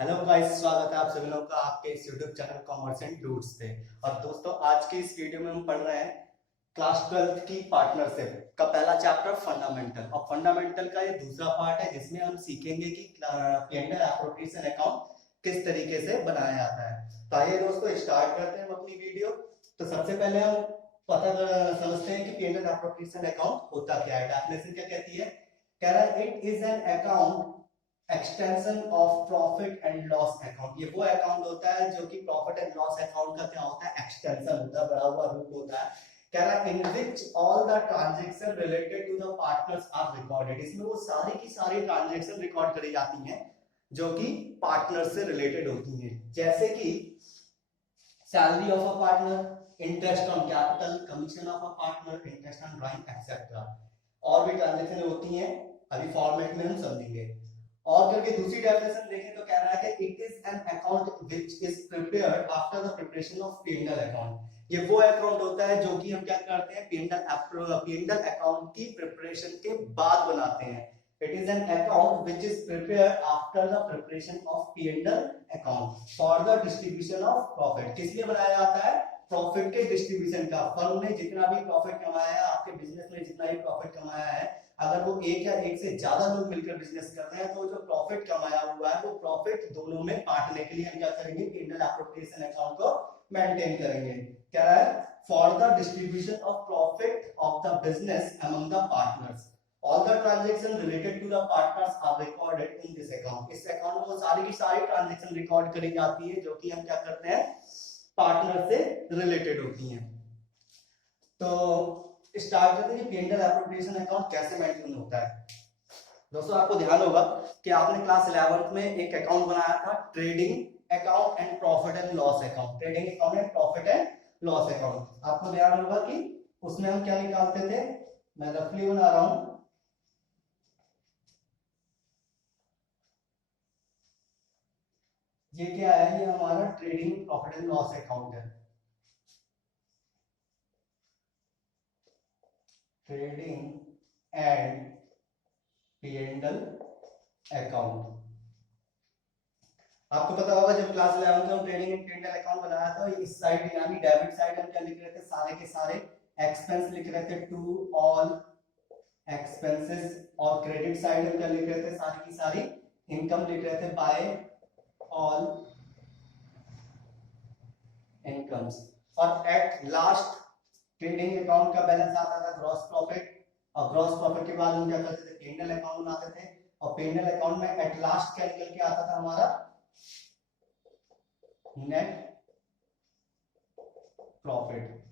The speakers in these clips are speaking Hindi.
हेलो गाइस, स्वागत है आप सभी लोगों का आपके इस YouTube channel commerce and dudes पे। और दोस्तों, आज की इस वीडियो में हम पढ़ रहे हैं क्लास 12th की पार्टनरशिप का पहला चैप्टर फंडामेंटल। और फंडामेंटल का ये दूसरा पार्ट है जिसमें हम सीखेंगे कि P&L एप्रोप्रिएशन अकाउंट किस तरीके से बनाया जाता है। तो आइए दोस्तों, स्टार्ट करते हैं हम अपनी वीडियो। तो सबसे पहले हम समझते हैं कि P&L एप्रोप्रिएशन अकाउंट होता क्या है। डेफिनेशन क्या कहती है? कह रहा है it is an account extension of profit and loss account. ये वो अकाउंट होता है जो कि प्रॉफिट एंड लॉस अकाउंट का क्या होता है, एक्सटेंशन होता है, बड़ा हुआ रूप होता है। कह रहा है in which all the transaction related to the partners are recorded. इसमें वो सारी की सारी ट्रांजैक्शन रिकॉर्ड करी जाती हैं जो कि पार्टनर से रिलेटेड होती हैं, जैसे कि salary of a partner, interest on capital, commission of a partner, interest on drawing etcetera. और भी ट्रांजैक्शन होती हैं, अभी फॉर्मेट में हम समझेंगे। और करके दूसरी डेफिनेशन देखें तो कह रहा है कि it is an account which is prepared after the preparation of P&L account. ये वो अकाउंट होता है जो कि हम क्या करते हैं, P&L अकाउंट की प्रिपरेशन के बाद बनाते हैं। It is an account which is prepared after the preparation of P&L account for the distribution of profit. किस लिए बनाया जाता है? प्रॉफिट के डिस्ट्रीब्यूशन का। फर्म ने जितना भी प्रॉफिट कमाया है, आपके बिजनेस ने जितना भी प्रॉफिट कमाया है, अगर वो एक या एक से ज्यादा लोग मिलकर बिजनेस कर रहे हैं तो जो प्रॉफिट कमाया हुआ है वो प्रॉफिट दोनों में बांटने के लिए हम क्या करेंगे, P&L एप्रोप्रिएशन अकाउंट को मेंटेन करेंगे। कह रहा है for the distribution of profit of the business among the partners, all the transaction related to the partners are recorded in this account. इस अकाउंट में वो सारी की सारी ट्रांजैक्शन रिकॉर्ड करी जाती है जो कि हम क्या करते हैं, पार्टनर से रिलेटेड होती हैं। तो स्टार्ट करते हैं कि P&L एप्रोप्रिएशन अकाउंट कैसे मेंटेन होता है। दोस्तों, आपको ध्यान होगा कि आपने क्लास 11th में एक अकाउंट बनाया था, trading account and profit and loss account. Trading account and profit and loss account आपको ध्यान होगा कि उसमें हम क्या निकालते थे। मैं रफली बना रहा हूं। ये क्या है, ये हमारा trading profit and loss account है। Trading and P&L account. आपको पता होगा जब क्लास 11 में हम ट्रेडिंग एंड P&L अकाउंट बनाया था, इस साइड यानी डेबिट साइड हम क्या लिख रहे थे, सारे के सारे एक्सपेंस लिख रहे थे, टू ऑल एक्सपेंसेस। और क्रेडिट साइड हम क्या लिख रहे थे, सारी की सारी इनकम लिख रहे थे, बाय ऑल इनकम्स। और एट लास्ट ट्रेडिंग अकाउंट का बैलेंस आता था ग्रॉस प्रॉफिट। और ग्रॉस प्रॉफिट के बाद हम क्या करते थे, P&L अकाउंट बनाते थे। और P&L अकाउंट में एट लास्ट क्या निकल के आता था, हमारा नेट प्रॉफिट।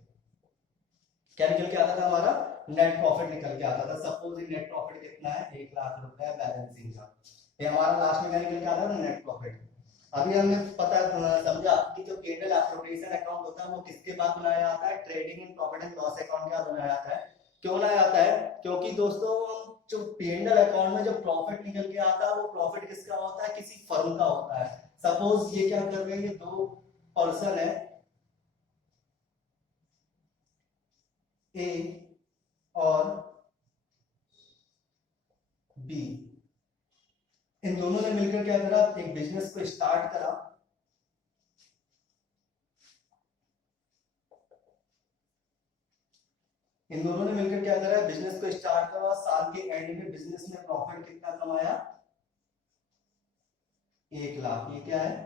क्या निकल के आता था, हमारा नेट प्रॉफिट निकल के आता था। सपोज ये नेट प्रॉफिट कितना है, 1 लाख रुपए बैलेंसिंग का। ये हमारा लास्ट में क्या निकल के आता था, नेट प्रॉफिट। अभी हमने पता समझा कि जो P&L एप्रोप्रिएशन अकाउंट होता है वो किसके बाद बनाया जाता है, trading and profit and loss account के बाद बनाया जाता है। क्यों बनाया जाता है? क्योंकि दोस्तों, जो P&L अकाउंट में जो प्रॉफिट निकल के आता है वो प्रॉफिट किसका होता है, किसी फर्म का होता है। सपोज ये क्या कर रहे हैं, ये दो पर्सन है, ए और बी। इन दोनों ने मिलकर क्या करा, एक बिजनेस को स्टार्ट करा। इन दोनों ने मिलकर क्या करा, बिजनेस को स्टार्ट करा। साल के एंड में बिजनेस ने प्रॉफिट कितना कमाया, 1 लाख। ये क्या है,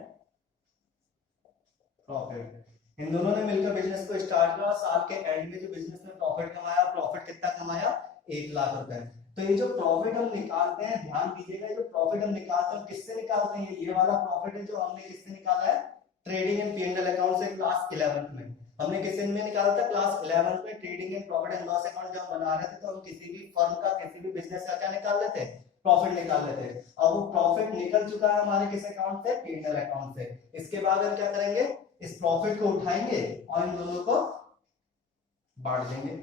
प्रॉफिट। इन दोनों ने मिलकर बिजनेस को स्टार्ट करा। साल के एंड में जो बिजनेस में प्रॉफिट कमाया, प्रॉफिट कितना कमाया, 1 लाख रुपए। तो ये जो प्रॉफिट हम निकालते हैं, ध्यान दीजिएगा, जो प्रॉफिट हम निकालते हैं किससे निकालते हैं, ये वाला प्रॉफिट है जो हमने किससे निकाला है, ट्रेडिंग एंड P&L अकाउंट से। क्लास 11th में हमने किस में निकाला था, क्लास 11th में trading and profit and loss account जब बना रहे थे तो हम किसी भी फर्म का, किसी भी बिजनेस का क्या निकाल लेते, प्रॉफिट निकाल लेते। अब वो प्रॉफिट निकल चुका है हमारे किस अकाउंट से, P&L अकाउंट से। इसके बाद हम क्या करेंगे, इस प्रॉफिट को उठाएंगे और इन दोनों को बांट देंगे।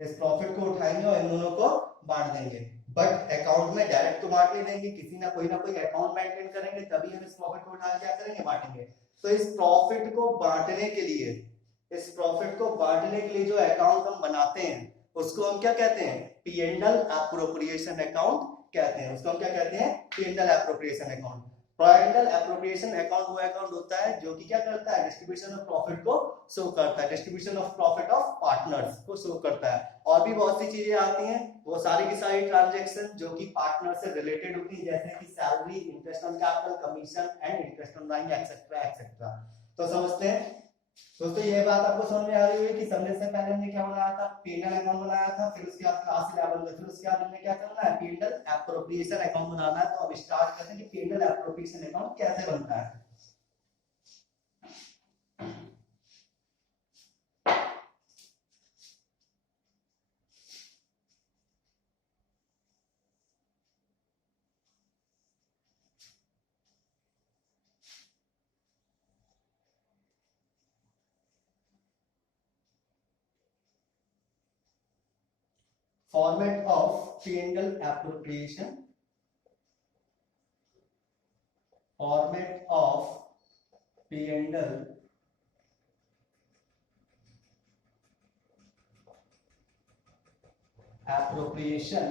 इस प्रॉफिट को उठाएंगे और इन दोनों को बांट देंगे। बट अकाउंट में डायरेक्ट तो बांट नहीं देंगे, किसी ना कोई अकाउंट मेंटेन करेंगे, तभी हम इस प्रॉफिट को उठा क्या करेंगे, बांटेंगे। तो इस प्रॉफिट को बांटने के लिए, इस प्रॉफिट को बांटने के लिए जो अकाउंट हम बनाते हैं उसको हम क्या कहते हैं, P&L एप्रोप्रिएशन अकाउंट कहते हैं। उसको हम क्या कहते हैं, P&L appropriation account. Triangle appropriation account वो अकाउंट होता है जो कि क्या करता है, डिस्ट्रीब्यूशन ऑफ प्रॉफिट को शो करता है, distribution of profit of partners को शो करता है। और भी बहुत सी चीजें आती हैं, वो सारी की सारी ट्रांजैक्शन जो कि पार्टनर से रिलेटेड होती है, जैसे कि salary, interest on capital, commission and interest on bank etcetera etcetera. तो समझते हैं दोस्तों, ये बात आपको समझ में आ रही होगी कि समझने से पहले हमने क्या बनाया था, पीएनएल अकाउंट बनाया था, फिर उसके बाद क्लास 11 में, फिर उसके बाद हमने क्या करना है, पीएनएल एप्रोप्रिएशन अकाउंट बनाना है। तो अब स्टार्ट करते हैं कि पीएनएल एप्रोप्रिएशन अकाउंट कैसे बनता है। Format of P&L appropriation. Format of P&L appropriation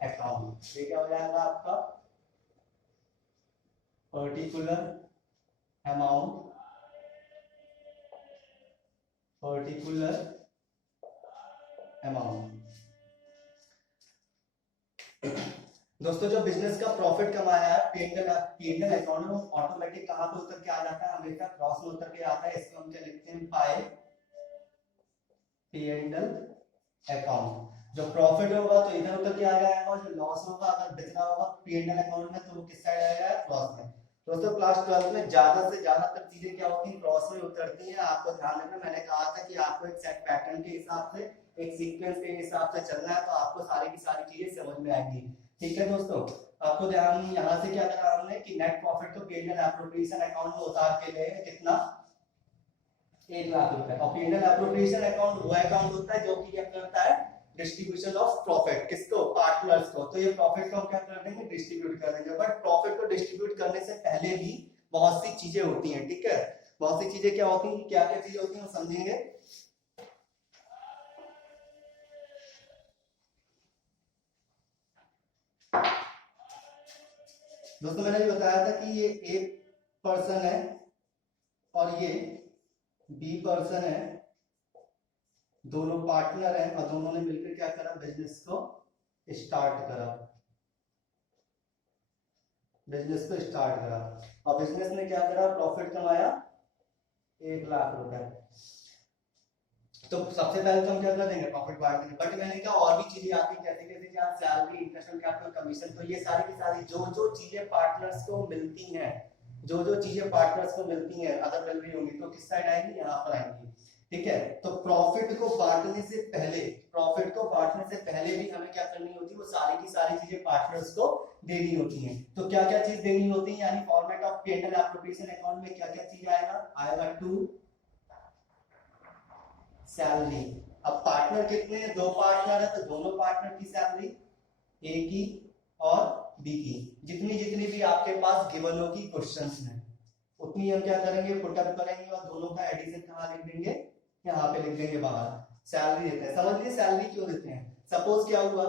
account। ये क्या हो जाएगा आपका, पर्टिकुलर अमाउंट, पर्टिकुलर अमाउंट। दोस्तों जो बिजनेस का प्रॉफिट कमाया है पीएनएल अकाउंट में, ऑटोमेटिक कहां पे उतर के आ जाता है, हमेशा क्रॉस में उतर के आता है। इसको हम क्या लिखते हैं, बाय पीएनएल अकाउंट। जो प्रॉफिट होगा तो इधर उतर के आ जाएगा, और जो लॉस होगा अगर बिक रहा होगा पीएनएल अकाउंट में, तो वो किस साइड आएगा, क्रॉस में। दोस्तों क्लास 12 में ज्यादा से ज्यादातर चीजें क्या होती है, क्रॉस में उतरती हैं। आपको ध्यान रखना, मैंने कहा था कि आपको एक सेट पैटर्न के हिसाब से, एक सीक्वेंस के हिसाब से चलना है, तो आपको सारी की सारी चीजें समझ में आएंगी। ठीक है दोस्तों, आपको ध्यान, यहाँ से क्या करा हमने कि नेट प्रॉफिट को पीएनएल एप्रोप्रिएशन अकाउंट में उतार के ले, कितना, 1 लाख रुपए। और पीएनएल एप्रोप्रिएशन अकाउंट वो अकाउंट होता है जो कि क्या करता है, डिस्ट्रीब्यूशन ऑफ प्रॉफिट, किसको, पार्टनर्स को। तो ये प्रॉफिट को हम क्या कर देंगे, डिस्ट्रीब्यूट कर देंगे। बट प्रॉफिट को डिस्ट्रीब्यूट करने से पहले भी बहुत सी चीजें होती हैं, ठीक है। बहुत सी चीजें क्या होती हैं, क्या क्या चीजें होती हैं समझेंगे। दोस्तों मैंने भी बताया था कि ये ए पर्सन है और ये बी पर्सन है, दोनों पार्टनर हैं, और दोनों ने मिलकर क्या करा, बिजनेस को स्टार्ट करा, बिजनेस को स्टार्ट करा। और बिजनेस ने क्या करा, प्रॉफिट कमाया 1 लाख रुपए। तो सबसे पहले तो हम क्या कर देंगे, प्रॉफिट बांट देंगे। बट मैंने कहा और भी चीजें आती हैं, जैसे क्या, salary, interest on capital, commission. तो ये सारी की सारी जो जो चीजें पार्टनर्स को मिलती हैं, जो जो चीजें पार्टनर्स को मिलती हैं, अगर मिल रही होंगी तो किस साइड आएंगी, यहाँ पर आएंगी। ठीक है, तो प्रॉफिट को बांटने से पहले, प्रॉफिट को बांटने से पहले भी हमें क्या करनी होती है, वो सारी की सारी चीजें पार्टनर्स को देनी होती हैं। तो क्या क्या चीज देनी होती है, यानी format of PNL appropriation account में क्या क्या चीज आएगा, आएगा टू सैलरी। अब पार्टनर कितने हैं, 2 पार्टनर है, तो दोनों पार्टनर की सैलरी, ए की और बी की, जितनी जितनी भी आपके पास गिवन होगी क्वेश्चंस में, उतनी हम क्या करेंगे, पुट अप करेंगे, और दोनों का एडिशन कहाँ लिख देंगे, यहाँ पे लिख देंगे बाहर। सैलरी देते हैं, समझ लीजिए सैलरी क्यों देते हैं। सपोज क्या हुआ,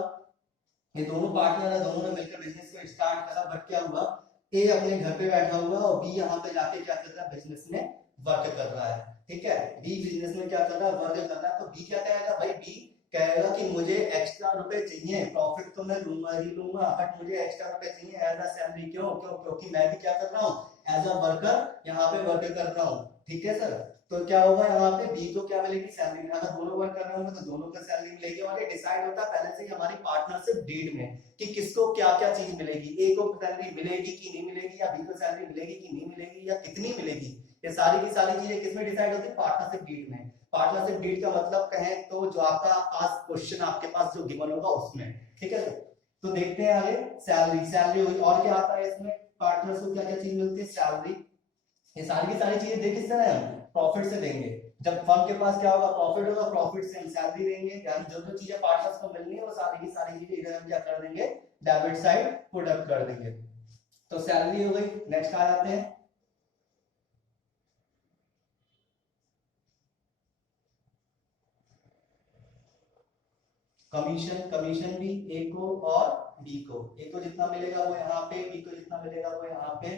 ये दोनों पार्टनर है, दोनों ने मिलकर बिजनेस को स्टार्ट करा, बट क्या हुआ, ए अपने घर पे बैठा हुआ और बी यहाँ पे जाके क्या कर रहा है, बिजनेस में वर्क कर रहा है। ठीक है, बी बिजनेस में क्या कर रहा है, वर्क कर रहा है। तो बी क्या कहेगा, भाई बी कहेगा कि मुझे एक्स्ट्रा रुपए चाहिए, प्रॉफिट तो मैं लूंगा ही लूंगा, बट मुझे एक्स्ट्रा रुपए चाहिए एज अ सैलरी। क्यों क्यों, क्योंकि मैं भी क्या कर रहा हूँ, एज अ वर्कर यहाँ पे वर्क कर रहा हूँ। ठीक है सर, तो क्या होगा, यहाँ पे बी को क्या मिलेगी, सैलरी। अगर दोनों वर्क कर रहे होंगे तो दोनों का सैलरी मिलेगी। और ये डिसाइड होता है पहले से ही हमारी पार्टनरशिप डीड में कि किसको क्या क्या चीज मिलेगी, ए को सैलरी मिलेगी कि नहीं मिलेगी, या बी को सैलरी मिलेगी कि नहीं मिलेगी, या कितनी मिलेगी। ये सारी की सारी चीजें किसमें डिसाइड होती है, पार्टनरशिप डीड में। पार्टनरशिप डीड का मतलब कहें तो जो आपका पास क्वेश्चन आपके पास जो गिवन होगा उसमें। ठीक है, तो देखते हैं आगे। सैलरी, सैलरी हुई, और क्या आता है इसमें, पार्टनर्स को क्या क्या चीज मिलती है, सैलरी। ये सारी की सारी चीजें देख किस तरह हम प्रॉफिट से देंगे। जब फर्म के पास क्या होगा, प्रॉफिट होगा, प्रॉफिट से हम सैलरी देंगे। यानी जो जो चीजें पार्टनर्स को मिलनी है वो सारी की सारी चीजें इधर हम क्या कर देंगे, डेबिट साइड पुट अप कर देंगे। तो सैलरी हो गई। नेक्स्ट आ जाते हैं, कमीशन, कमीशन भी ए को और बी को, ए को जितना मिलेगा वो यहाँ पे, बी को जितना मिलेगा वो यहाँ पे,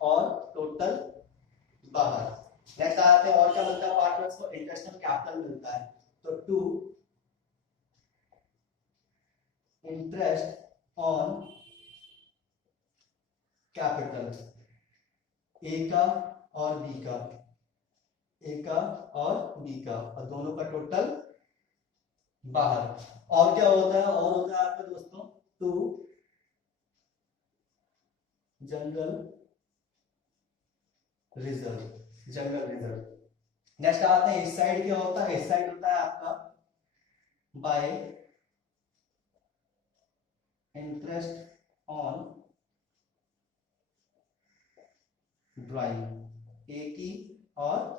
और टोटल बाहर। नेक्स्ट आते हैं और क्या मिलता है पार्टनर्स को, इंटरेस्ट ऑन कैपिटल मिलता है। तो टू इंटरेस्ट ऑन कैपिटल, ए का और बी का, ए का और बी का, और दोनों का टोटल बाहर। और क्या होता है, और होता है आपका दोस्तों to general reserve, general reserve. Next आते हैं इस साइड क्या होता है, इस साइड होता है आपका बाय इंटरेस्ट ऑन ड्राइंग, ए की और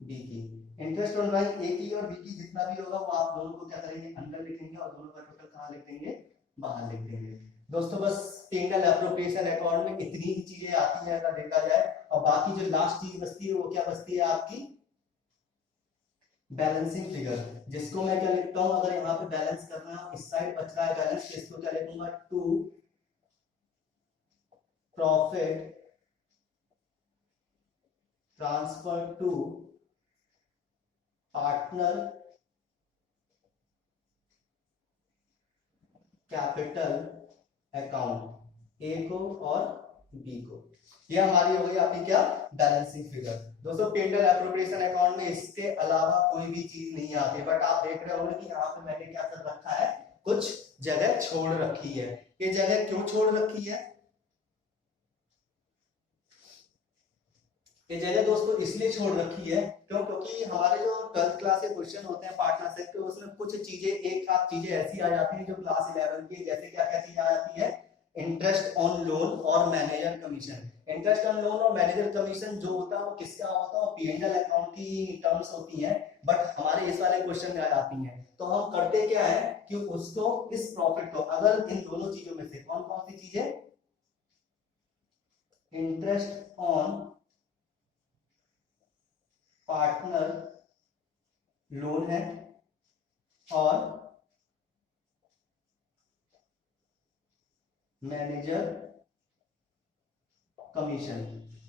बी की। इंटरेस्ट ऑन ड्राइंग ए की और बी की जितना भी होगा वो आप दोनों को क्या करेंगे, अंदर लिखेंगे, और दोनों का टोटल कहाँ लिख देंगे, बाहर लिख देंगे। दोस्तों बस टेंडर एप्रोप्रिएशन अकाउंट में इतनी ही चीजें आती हैं अगर देखा जाए, और बाकी जो लास्ट चीज बचती है वो क्या बचती है आपकी, बैलेंसिंग फिगर, जिसको मैं क्या लिखता हूं, अगर यहाँ पे बैलेंस करना है, इस साइड बच रहा है बैलेंस, तो इसको क्या लिखूंगा, to profit transfer to partner capital account, A को और बी को। ये हमारी हो गई आपकी क्या, बैलेंसिंग फिगर। दोस्तों पेंडल एप्रोप्रिएशन अकाउंट में इसके अलावा कोई भी चीज नहीं आती, बट आप देख रहे होंगे कि यहाँ पे मैंने क्या कर रखा है, कुछ जगह छोड़ रखी है। ये जगह क्यों छोड़ रखी है, ये जगह दोस्तों इसलिए छोड़ रखी है क्योंकि हमारे जो 12th क्लास के क्वेश्चन होते हैं पार्टनरशिप के, उसमें कुछ चीजें, एक आध चीजें ऐसी आ जाती हैं जो क्लास 11 की, जैसे क्या क्या चीज आ जाती है, इंटरेस्ट ऑन लोन और manager commission. Interest on loan और मैनेजर कमीशन जो होता है वो किसका होता है, पी&एल अकाउंट की टर्म्स होती हैं, बट हमारे इस वाले क्वेश्चन में आ जाती हैं। तो हम करते क्या है कि उसको, इस प्रॉफिट को, अगर इन दोनों चीजों में से कौन कौन सी चीजें, इंटरेस्ट ऑन पार्टनर लोन है और मैनेजर कमीशन,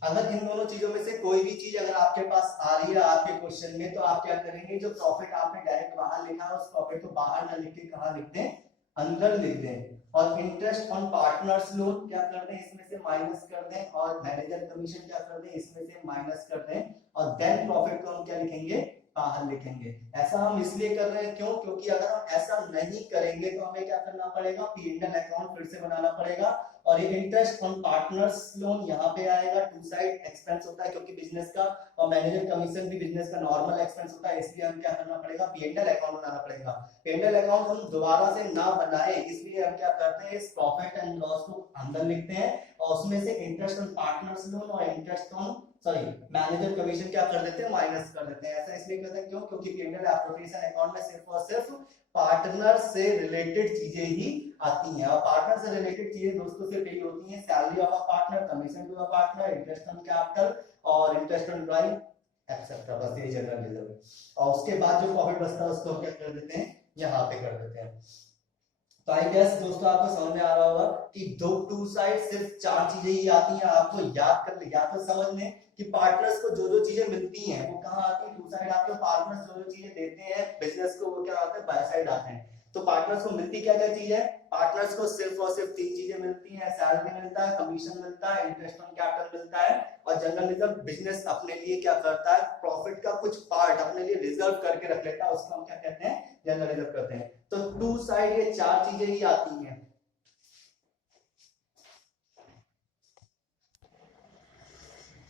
अगर इन दोनों चीजों में से कोई भी चीज अगर आपके पास आ रही है आपके क्वेश्चन में, तो आप क्या करेंगे, जो प्रॉफिट आपने डायरेक्ट बाहर लिखा है उस प्रॉफिट को बाहर ना लिख के कहां लिख दें, अंदर लिख दें। और इंटरेस्ट ऑन पार्टनर्स लोन क्या कर दें, इसमें से माइनस कर दें, और मैनेजर कमीशन क्या कर दें, इसमें से माइनस कर दें, और देन प्रॉफिट को हम क्या लिखेंगे, बाहर लिखेंगे। ऐसा हम इसलिए कर रहे हैं क्यों, क्योंकि अगर हम ऐसा नहीं करेंगे तो हमें क्या करना पड़ेगा, पी&एल अकाउंट फिर से बनाना पड़ेगा, और ये इंटरेस्ट ऑन पार्टनर्स लोन यहाँ पे आएगा, टू साइड एक्सपेंस होता है क्योंकि बिजनेस का, और मैनेजर कमीशन भी बिजनेस का नॉर्मल एक्सपेंस होता है, इसलिए हम क्या करना पड़ेगा, पी&एल अकाउंट बनाना पड़ेगा। पी&एल अकाउंट हम दोबारा से ना बनाए, इसलिए हम क्या करते हैं, इस प्रॉफिट एंड लॉस को अंदर लिखते हैं, और उसमें से इंटरेस्ट ऑन पार्टनर्स लोन और इंटरेस्ट ऑन मैनेजर कमीशन क्या कर देते हैं, माइनस कर देते हैं। ऐसा इसलिए करते हैं क्यों, क्योंकि पी&एल एप्रोप्रिएशन अकाउंट में सिर्फ और सिर्फ पार्टनर से रिलेटेड चीजें ही आती हैं, और पार्टनर से रिलेटेड चीजें दोस्तों सिर्फ यही होती हैं, salary of a partner, commission to a partner, interest on capital और इंटरेस्ट ऑन ड्राइंग एक्सेट्रा, बस ये जनरल रिजर्व। और उसके बाद जो प्रॉफिट बचता है उसको क्या कर देते हैं, यहाँ पे कर देते हैं। तो आई गेस दोस्तों आपको समझ में आ रहा होगा कि दो टू साइड सिर्फ 4 चीजें ही आती हैं, आपको याद कर ले, या तो समझ लें कि पार्टनर्स को जो जो चीजें मिलती हैं वो कहाँ आती है, टू साइड आती है, पार्टनर्स जो जो चीजें देते हैं बिजनेस को वो क्या आते हैं, बाय साइड आते हैं। तो पार्टनर्स को मिलती क्या क्या चीज है, पार्टनर्स को सिर्फ और सिर्फ 3 चीजें मिलती हैं, सैलरी मिलता है, कमीशन मिलता है, इंटरेस्ट ऑन कैपिटल मिलता है, और जनरल रिजर्व बिजनेस अपने लिए क्या करता है, प्रॉफिट का कुछ पार्ट अपने लिए रिजर्व करके रख लेता है, उसको हम क्या कहते हैं, जनरल रिजर्व करते हैं। तो टू साइड ये 4 चीजें ही आती हैं।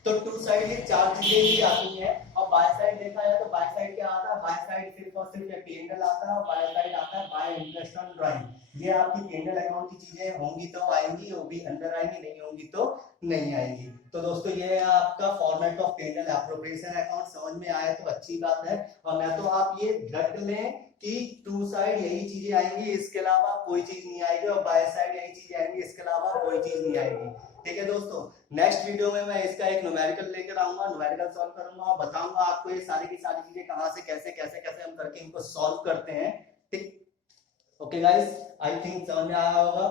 तो टू साइड ये 4 चीजें ही आती हैं, और बाय साइड देखा जाए तो बाय साइड क्या आता है, बाय साइड सिर्फ और सिर्फ पी&एल आता है, और बाय साइड आता है बाय इंटरेस्ट ऑन ड्राइंग। ये आपकी पी&एल अकाउंट की चीजें होंगी तो आएंगी, वो भी अंदर आएंगी, नहीं होंगी तो नहीं आएंगी। तो दोस्तों ये है आपका format of P&L appropriation account, समझ में आए तो अच्छी बात है, और मैं तो आप ये रट लें कि टू साइड यही चीजें आएंगी, इसके अलावा कोई चीज नहीं आएगी, और बाय साइड यही चीजें आएंगी, इसके अलावा कोई चीज नहीं आएगी। ठीक है दोस्तों, नेक्स्ट वीडियो में मैं इसका एक न्यूमेरिकल लेकर आऊंगा, न्यूमेरिकल सॉल्व करूंगा और बताऊंगा आपको ये सारी की सारी चीजें कहां से कैसे कैसे कैसे हम करके इनको सॉल्व करते हैं। ठीक। ओके गाइस, आई थिंक समझ में आया होगा।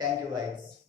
Thank you guys.